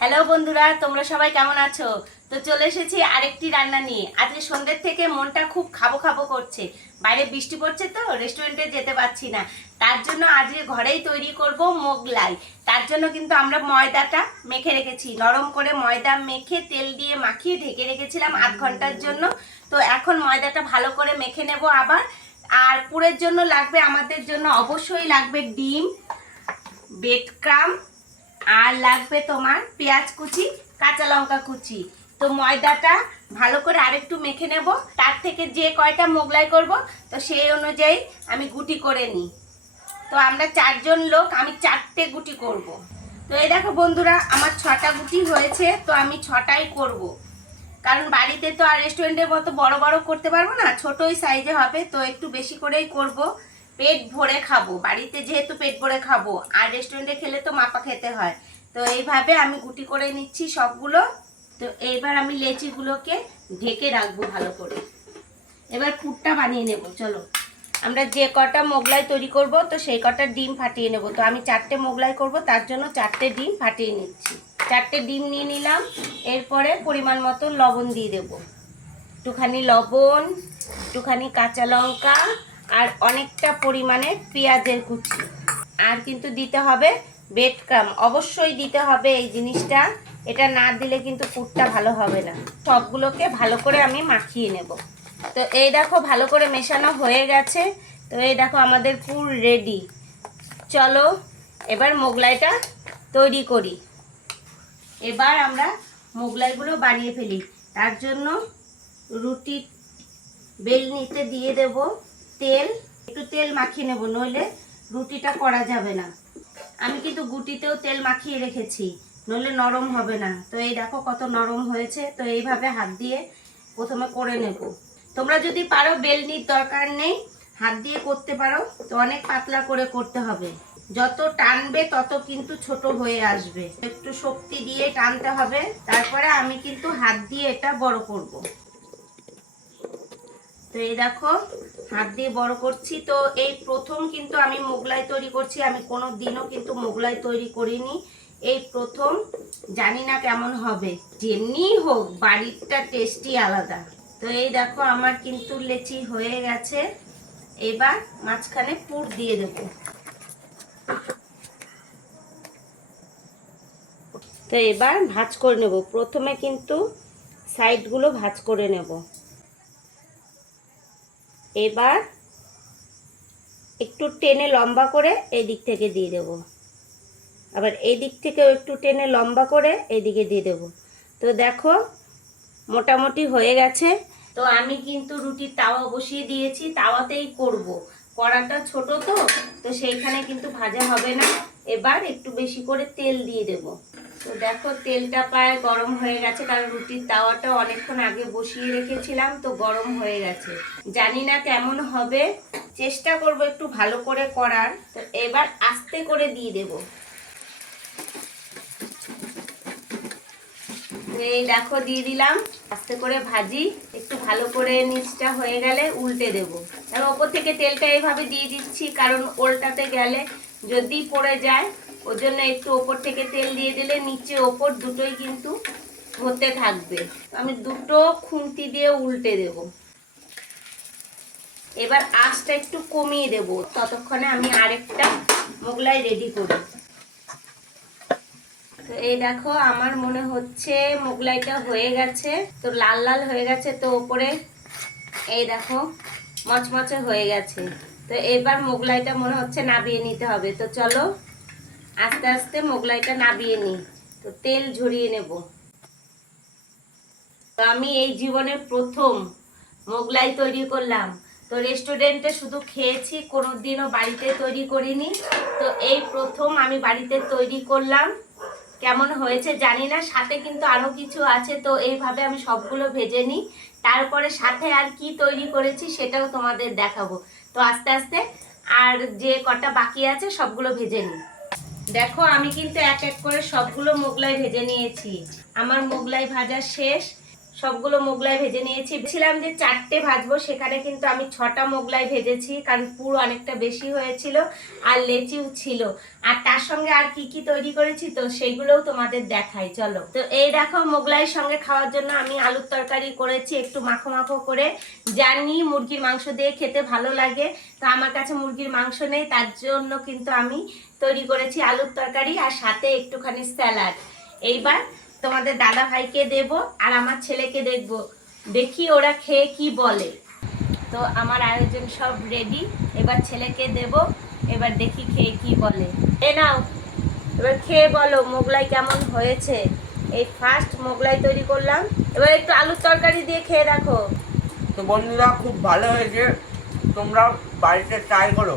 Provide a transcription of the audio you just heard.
Hello বন্ধুরা, তোমরা সবাই কেমন আছো? তো চলে এসেছি আরেকটি রান্না নিয়ে। আজকে সন্ধ্যের থেকে মনটা খুব খাব খাব করছে। বাইরে বৃষ্টি পড়ছে তো রেস্টুরেন্টে যেতে পারছি না। তার জন্য আজকে ঘরেই তৈরি করব মোগলাই। তার জন্য কিন্তু আমরা ময়দাটা মেখে রেখেছি। নরম করে ময়দা মেখে তেল দিয়ে মাখিয়ে ঢেকে রেখেছিলাম আধ ঘণ্টার জন্য। তো এখন ময়দাটা ভালো করে মেখে নেব আবার। আর পুরের জন্য লাগবে, আমাদের জন্য অবশ্যই লাগবে ডিম বেড আর লাগবে তোমার পেঁয়াজ কুচি, কাঁচা লঙ্কা কুচি তো ময়দাটা ভালো করে আরেকটু মেখে নেব তার থেকে যে কয়টা মোগলাই করব, তো সেই অনুযায়ী আমি গুটি করে নিই তো আমরা চারজন লোক, আমি চারটে গুটি করব। তো এই দেখো বন্ধুরা, আমার ছটা গুটি হয়েছে, তো আমি ছটাই করব। কারণ বাড়িতে তো আর রেস্টুরেন্টের মতো বড় বড় করতে পারব না, ছোটই সাইজে হবে, তো একটু বেশি করেই করব পেট ভরে খাব। বাড়িতে যেহেতু পেট ভরে খাব, আর রেস্টুরেন্টে খেলে তো মাপা খেতে হয়। তো এইভাবে আমি গুটি করে নিচ্ছি সবগুলো। তো এইবার আমি লেচিগুলোকে ঢেকে রাখব ভালো করে। এবার পুরটা বানিয়ে নেব, চলো। আমরা যে কটা মোগলাই তৈরি করব, তো সেই কটা ডিম ফাটিয়ে নেব। তো আমি চারটে মোগলাই করব, তার জন্য চারটে ডিম ফাটিয়ে নিচ্ছি। চারটে ডিম নিয়ে নিলাম, এরপরে পরিমাণ মতো লবণ দিয়ে দেব। একটুখানি লবণ, একটুখানি কাঁচা লঙ্কা আর অনেকটা পরিমাণে পেঁয়াজের কুচি। আর কিন্তু দিতে হবে বেড ক্রাম অবশ্যই দিতে হবে এই জিনিসটা। এটা না দিলে কিন্তু পুরটা ভালো হবে না। সবগুলোকে ভালো করে আমি মাখিয়ে নেব। তো এই দেখো, ভালো করে মেশানো হয়ে গেছে। তো এই দেখো, আমাদের পুর রেডি চলো, এবার মোগলাইটা তৈরি করি। এবার আমরা মোগলাইগুলো বানিয়ে ফেলি। তার জন্য রুটি বেল নিতে দিয়ে দেব। তেল, একটু তেল মাখিয়ে নেব, নইলে রুটিটা করা যাবে না। আমি কিন্তু গুটিতেও তেল মাখিয়ে রেখেছি, নইলে নরম হবে না। তো এই দেখো কত নরম হয়েছে, তো এইভাবে হাত দিয়ে প্রথমে করে নেব। তোমরা যদি পারো বেলনির দরকার নেই, হাত দিয়ে করতে পারো, তো অনেক পাতলা করে করতে হবে। যত টানবে, তত কিন্তু ছোট হয়ে আসবে। একটু শক্তি দিয়ে টানতে হবে, তারপরে আমি কিন্তু হাত দিয়ে এটা বড় করব। তো এই দেখো, হাত দিয়ে বড় করছি। তো এই প্রথম কিন্তু আমি মোগলাই তৈরি করছি, আমি কোনো দিনও কিন্তু মোগলাই তৈরি করিনি। এই প্রথম, জানি না কেমন হবে, যেমনি হোক, বাড়িরটা টেস্টি আলাদা। তো এই দেখো, আমার কিন্তু লেচি হয়ে গেছে। এবার মাঝখানে পুর দিয়ে দেব। তো এবার ভাজ করে নেব। প্রথমে কিন্তু সাইডগুলো ভাজ করে নেব। এবার একটু টেনে লম্বা করে এই দিক থেকে দিয়ে দেব। আবার এই দিক থেকেও একটু টেনে লম্বা করে এই দিকে দিয়ে দেব। তো দেখো, মোটামুটি হয়ে গেছে। তো আমি কিন্তু রুটির তাওয়া বসিয়ে দিয়েছি, তাওয়াতেই করব। কড়াটা ছোট তো তো সেইখানে কিন্তু ভাজা হবে না। এবার একটু বেশি করে তেল দিয়ে দেব। তো দেখো, তেলটা প্রায় গরম হয়ে গেছে, কারণ রুটির তাওয়াটা অনেকক্ষণ আগে বসিয়ে রেখেছিলাম, তো গরম হয়ে গেছে। জানি না কেমন হবে, চেষ্টা করব একটু ভালো করে করার। তো এবার আস্তে করে দিয়ে দেব। এই দেখো, দিয়ে দিলাম। আস্তে করে ভাজি, একটু ভালো করে নিচটা হয়ে গেলে উল্টে দেব। আর ওপর থেকে তেলটা এইভাবে দিয়ে দিচ্ছি, কারণ ওল্টাতে গেলে যদি পড়ে যায় ওর জন্য একটু ওপর থেকে তেল দিয়ে দিলে নিচে ওপর দুটোই কিন্তু হতে থাকবে। আমি দুটো খুন্তি দিয়ে উল্টে দেব। এবার আঁচটা একটু কমিয়ে দেব। ততক্ষণে আমি আরেকটা মোগলাই রেডি করি। তো এই দেখো, আমার মনে হচ্ছে মোগলাইটা হয়ে গেছে। তো লাল লাল হয়ে গেছে তো ওপরে। এই দেখো, মচমচে হয়ে গেছে। তো এবার মোগলাইটা মনে হচ্ছে নাবিয়ে নিতে হবে। তো চলো আস্তে আস্তে মোগলাইটা নাবিয়ে নিই। তো তেল ঝরিয়ে নেব। তো আমি এই জীবনের প্রথম মোগলাই তৈরি করলাম। তো রেস্টুরেন্টে শুধু খেয়েছি কোনো দিনও বাড়িতে তৈরি করিনি। তো এই প্রথম আমি বাড়িতে তৈরি করলাম। কেমন হয়েছে জানি না, সাথে কিন্তু আরও কিছু আছে, তো এইভাবে আমি সবগুলো ভেজে নিই। তারপরে সাথে আর কি তৈরি করেছি সেটাও তোমাদের দেখাবো। তো আস্তে আস্তে আর যে কটা বাকি আছে সবগুলো ভেজে নিই। দেখো আমি কিন্তু এক এক করে সবগুলো মোগলাই ভেজে নিয়েছি। আমার মোগলাই ভাজা শেষ। সবগুলো মোগলাই ভেজে নিয়েছি। ছিলাম যে চারটে ভাজবো, সেখানে কিন্তু আমি ছটা মোগলাই ভেজেছি, কারণ পুরো অনেকটা বেশি হয়েছিল আর লেচিও ছিল। আর তার সঙ্গে আর কি কি তৈরি করেছি, তো সেইগুলোও তোমাদের দেখাই। চলো। তো এই দেখো, মোগলাইয়ের সঙ্গে খাওয়ার জন্য আমি আলুর তরকারি করেছি একটু মাখো মাখো করে। জানি মুরগির মাংস দিয়ে খেতে ভালো লাগে, তো আমার কাছে মুরগির মাংস নেই, তার জন্য কিন্তু আমি তৈরি করেছি আলুর তরকারি আর সাথে একটুখানি স্যালাড। এইবার তোমাদের দাদা ভাইকে দেব আর আমার ছেলেকে দেখব। দেখি ওরা খেয়ে কি বলে। তো আমার আয়োজন সব রেডি এবার ছেলেকে দেব। এবার দেখি খেয়ে কি বলে। এ নাও। এবার খেয়ে বলো মোগলাই কেমন হয়েছে। এই ফার্স্ট মোগলাই তৈরি করলাম। এবার একটু আলুর তরকারি দিয়ে খেয়ে দেখো। তো বন্ধুরা, খুব ভালো হয়েছে। তোমরা বাড়িতে ট্রাই করো।